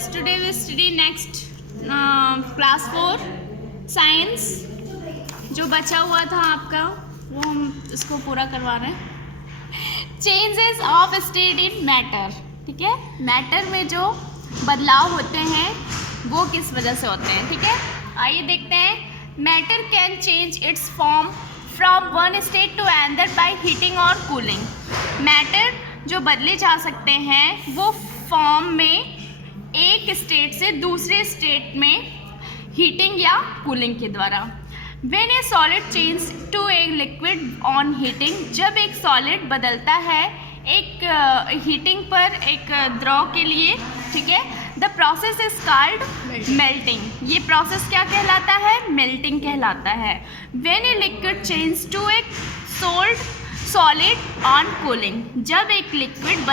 students, today we study next class 4 science. जो बचा हुआ था आपका वो हम इसको पूरा करवा रहे हैं। Changes of state in matter, ठीक है। मैटर में जो बदलाव होते हैं वो किस वजह से होते हैं, ठीक है। आइए देखते हैं। Matter can change its form from one state to another by heating और कूलिंग। मैटर जो बदले जा सकते हैं वो फॉर्म में एक स्टेट से दूसरे स्टेट में हीटिंग या कूलिंग के द्वारा। When a solid change to a liquid on heating, जब एक सॉलिड बदलता है एक हीटिंग पर एक द्रव के लिए, ठीक है, the process is called melting. ये प्रोसेस क्या कहलाता है? मेल्टिंग कहलाता है। When a liquid change to a solid on cooling, जब एक लिक्विड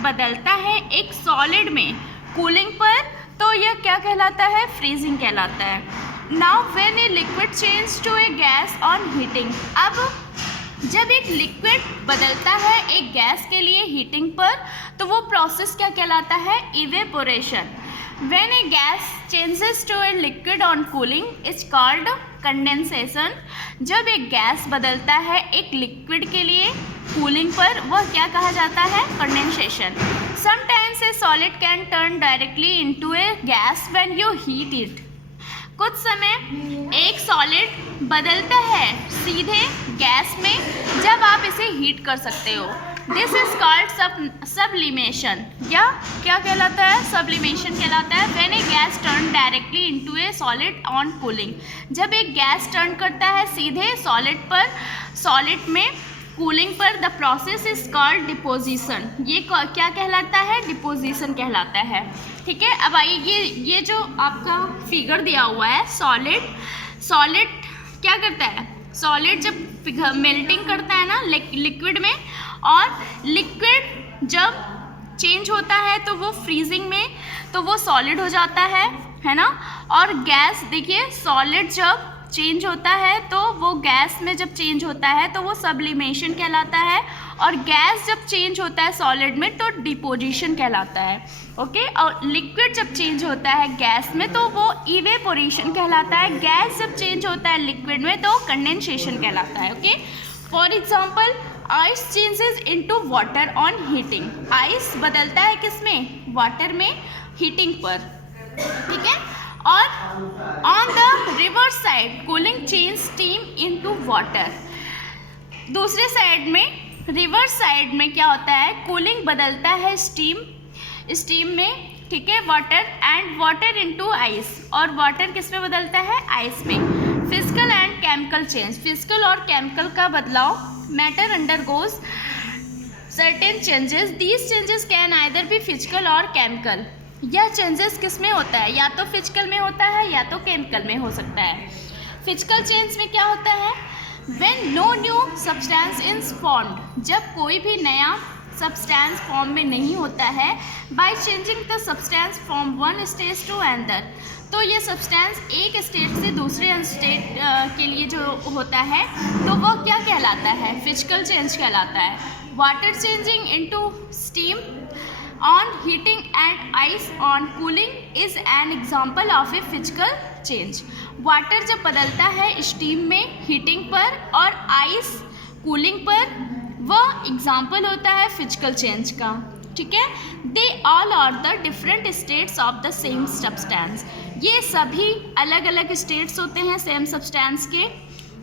बदलता है एक सॉलिड में कूलिंग पर, तो यह क्या कहलाता है? फ्रीजिंग कहलाता है। Now when a liquid change to a gas on heating, अब जब एक लिक्विड बदलता है एक गैस के लिए हीटिंग पर, तो वो प्रोसेस क्या कहलाता है? Evaporation. When a gas changes to a liquid on cooling is called condensation. जब एक गैस बदलता है एक लिक्विड के लिए कूलिंग पर, वह क्या कहा जाता है? Condensation. Sometimes a solid can turn directly into A gas when you heat it. कुछ समय एक सॉलिड बदलता है सीधे गैस में जब आप इसे हीट कर सकते हो। This is called sublimation. या क्या कहलाता है? सब्लिमेशन कहलाता है। When a gas turn directly into A solid on cooling, जब एक गैस टर्न करता है सीधे सॉलिड में कूलिंग पर, the process is called deposition. ये क्या कहलाता है? डिपोजिशन कहलाता है, ठीक है। अब आइए ये जो आपका फिगर दिया हुआ है, सॉलिड क्या करता है? सॉलिड जब मेल्टिंग करता है ना लिक्विड में, और लिक्विड जब चेंज होता है तो वो फ्रीजिंग में, तो वो सॉलिड हो जाता है ना। और गैस देखिए, सॉलिड जब चेंज होता है तो वो गैस में जब चेंज होता है तो वो सब्लिमेशन कहलाता है, और गैस जब चेंज होता है सॉलिड में तो डिपोजिशन कहलाता है, ओके। और लिक्विड जब चेंज होता है गैस में तो वो इवेपोरेशन कहलाता है। गैस जब चेंज होता है लिक्विड में तो कंडेंसेशन कहलाता है, okay. For example, ice changes into water on heating. Ice बदलता है किस में? वाटर में, हीटिंग पर, ठीक है। और on the reverse side cooling change steam into water. दूसरे साइड में, रिवर्स साइड में क्या होता है? कूलिंग बदलता है स्टीम में, ठीक है, वाटर इनटू आइस। और वाटर किस में बदलता है? आइस में। Physical and chemical change, physical और केमिकल का बदलाव। Matter undergoes certain changes, these changes can either B physical और केमिकल। यह चेंजेस किस में होता है? या तो फिजिकल में होता है या तो केमिकल में हो सकता है। फिजिकल चेंज में क्या होता है? When no new substance is formed, जब कोई भी नया सब्सटेंस फॉर्म में नहीं होता है। By changing the substance from one state to another, तो ये सब्सटेंस एक स्टेट से दूसरे स्टेट के लिए जो होता है तो वो क्या कहलाता है? फिजिकल चेंज कहलाता है। Water changing into steam on heating and ice on cooling is an example of a physical change. Water जब बदलता है स्टीम में हीटिंग पर और आइस कूलिंग पर, वह एग्जाम्पल होता है फिजिकल चेंज का, ठीक है। They all are the different states of the same substance. ये सभी अलग अलग स्टेट्स होते हैं सेम सब्सटेंस के,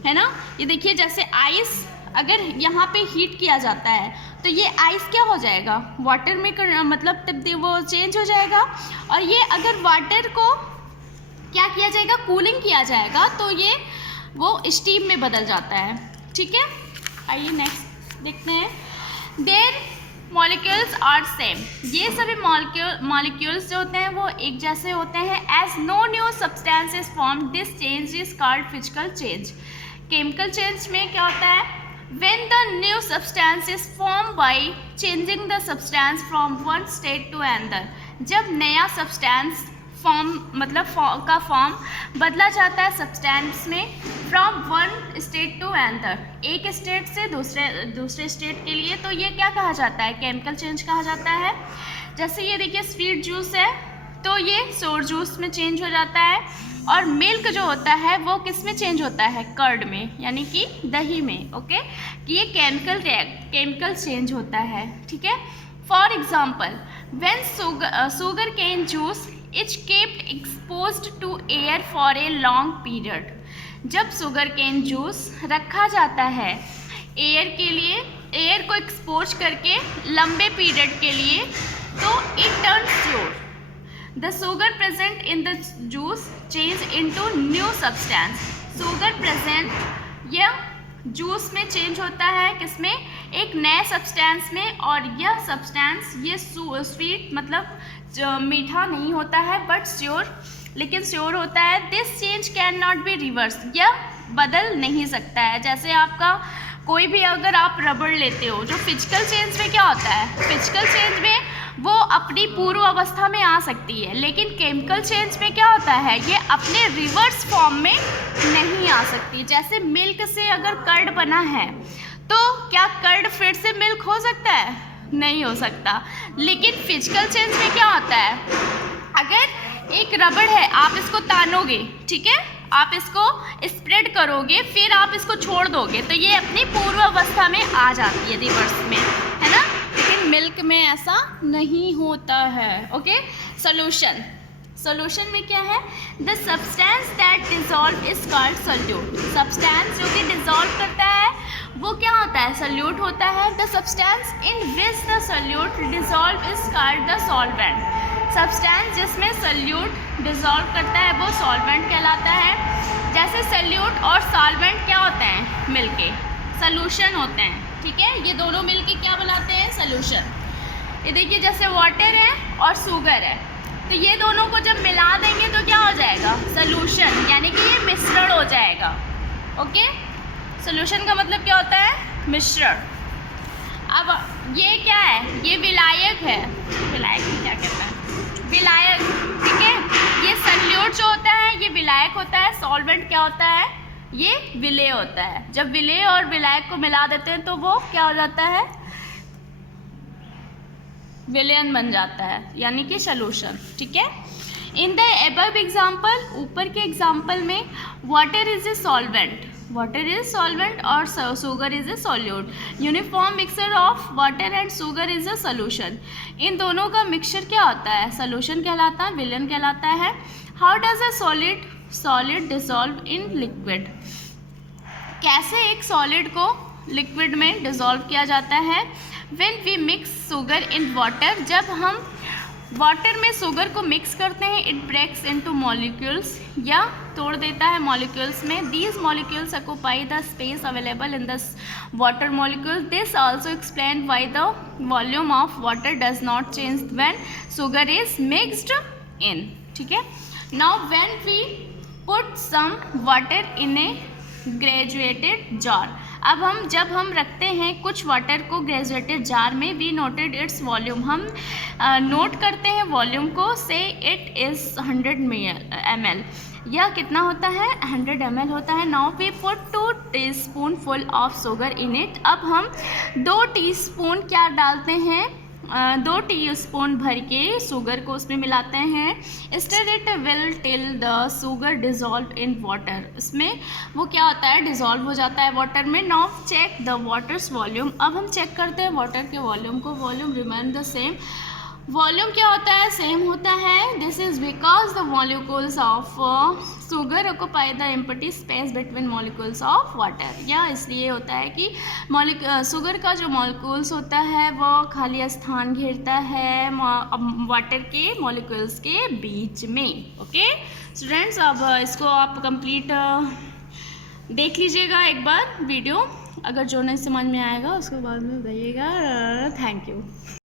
है ना। ये देखिए, जैसे आइस अगर यहाँ पे हीट किया जाता है तो ये आइस क्या हो जाएगा? वाटर में मतलब तब वो चेंज हो जाएगा। और ये अगर वाटर को क्या किया जाएगा? कूलिंग किया जाएगा तो ये वो स्टीम में बदल जाता है, ठीक है। आइए नेक्स्ट देखते हैं। देयर मॉलिक्यूल्स आर सेम, ये सभी मॉलिक्यूल्स जो होते हैं वो एक जैसे होते हैं। As no new substance is form, this change is called physical change. Chemical change में क्या होता है? When the new substance is formed by changing the substance from one state to another, जब नया सब्सटेंस फॉर्म बदला जाता है substance में from one state to another, एक स्टेट से दूसरे स्टेट के लिए, तो ये क्या कहा जाता है? केमिकल चेंज कहा जाता है। जैसे ये देखिए, स्वीट जूस है, तो ये सोर जूस में चेंज हो जाता है। और मिल्क जो होता है वो किस में चेंज होता है, कर्ड में, यानी कि दही में। ओके, कि ये केमिकल चेंज होता है। ठीक है, for example when sugar cane juice is kept exposed to air for a long period, जब शुगर केन जूस रखा जाता है एयर के लिए, एयर को एक्सपोज करके लंबे पीरियड के लिए, तो it turns sure. The sugar present in the juice change into new substance. Sugar present यह जूस में चेंज होता है किसमें, एक नए सब्सटेंस में। और यह सब्सटेंस ये स्वीट मतलब मीठा नहीं होता है बट श्योर, लेकिन श्योर होता है। This change can not be reverse, यह बदल नहीं सकता है। जैसे आपका कोई भी अगर आप रबड़ लेते हो, जो फिजिकल चेंज में क्या होता है, फिजिकल चेंज में वो अपनी पूर्व अवस्था में आ सकती है, लेकिन केमिकल चेंज में क्या होता है, ये अपने रिवर्स फॉर्म में नहीं आ सकती। जैसे मिल्क से अगर कर्ड बना है तो क्या कर्ड फिर से मिल्क हो सकता है, नहीं हो सकता। लेकिन फिजिकल चेंज में क्या होता है, अगर एक रबड़ है आप इसको तानोगे, ठीक है, आप इसको स्प्रेड करोगे, फिर आप इसको छोड़ दोगे तो ये अपनी पूर्व अवस्था में आ जाती है, रिवर्स में, है ना। लेकिन मिल्क में ऐसा नहीं होता है। ओके, सोल्यूशन में क्या है, the substance that dissolve is called solute. Substance जो कि डिजॉल्व करता है वो क्या होता है, सोल्यूट होता है। The substance in which the solute dissolve is called the solvent. Substance जिसमें सोल्यूट डिजॉल्व करता है वो सॉल्वेंट कहलाता है। जैसे सोल्यूट और सॉल्वेंट क्या होते हैं, मिलके सॉल्यूशन होते हैं। ठीक है, ये दोनों मिलके क्या बनाते हैं, सॉल्यूशन। ये देखिए जैसे वाटर है और शुगर है, तो ये दोनों को जब मिला देंगे तो क्या हो जाएगा, सॉल्यूशन, यानी कि ये मिश्रण हो जाएगा। ओके, सॉल्यूशन का मतलब क्या होता है, मिश्रण। अब ये क्या है, ये विलायक है, विलायक में क्या कहता है, विलायक। ठीक है, ये सोल्यूट जो होता है ये विलायक होता है। सॉल्वेंट क्या होता है, ये विलेय होता है। जब विलेय और विलायक को मिला देते हैं तो वो क्या हो जाता है, विलयन बन जाता है, यानी कि सॉल्यूशन। ठीक है, इन द एबव एग्जाम्पल, ऊपर के एग्जाम्पल में water is a solvent, water is solvent और sugar is a solute. Uniform mixture of water and sugar is a solution. इन दोनों का मिक्सचर क्या होता है, सोल्यूशन कहलाता है, विलयन कहलाता है। How does a solid dissolve in liquid. कैसे एक सॉलिड को लिक्विड में डिसॉल्व किया जाता है, when we mix sugar in water, जब हम वाटर में शुगर को मिक्स करते हैं, इट ब्रेक्स इनटू मॉलिक्यूल्स, या तोड़ देता है मॉलिक्यूल्स में। These molecules occupy the space available in the water molecule. This also explain why the volume of water does not change when sugar is mixed in. ठीक है, now when we put some water in a graduated jar, अब जब हम रखते हैं कुछ water को graduated jar में, वी नोटेड इट्स वॉल्यूम, हम नोट करते हैं वॉल्यूम को, से इट इज़ 100 ml, यह कितना होता है, 100 ml होता है। Now we put 2 teaspoon of sugar in it, अब हम 2 टीस्पून क्या डालते हैं, 2 टीस्पून भर के शुगर को उसमें मिलाते हैं। Stir it will till the sugar dissolve in water, इसमें वो क्या होता है, डिजॉल्व हो जाता है वाटर में। Now check the water's volume, अब हम चेक करते हैं वाटर के वॉल्यूम को, volume remain the same. Volume क्या होता है, सेम होता है। This is because the molecules of sugar occupy the empty space between molecules of water, या इसलिए होता है कि शुगर का जो मॉलिक्यूल्स होता है वो खाली स्थान घेरता है वाटर के मॉलिक्यूल्स के बीच में। ओके स्टूडेंट्स, अब इसको आप कंप्लीट देख लीजिएगा एक बार वीडियो, अगर जो नहीं समझ में आएगा उसको बाद में बताइएगा। Thank you.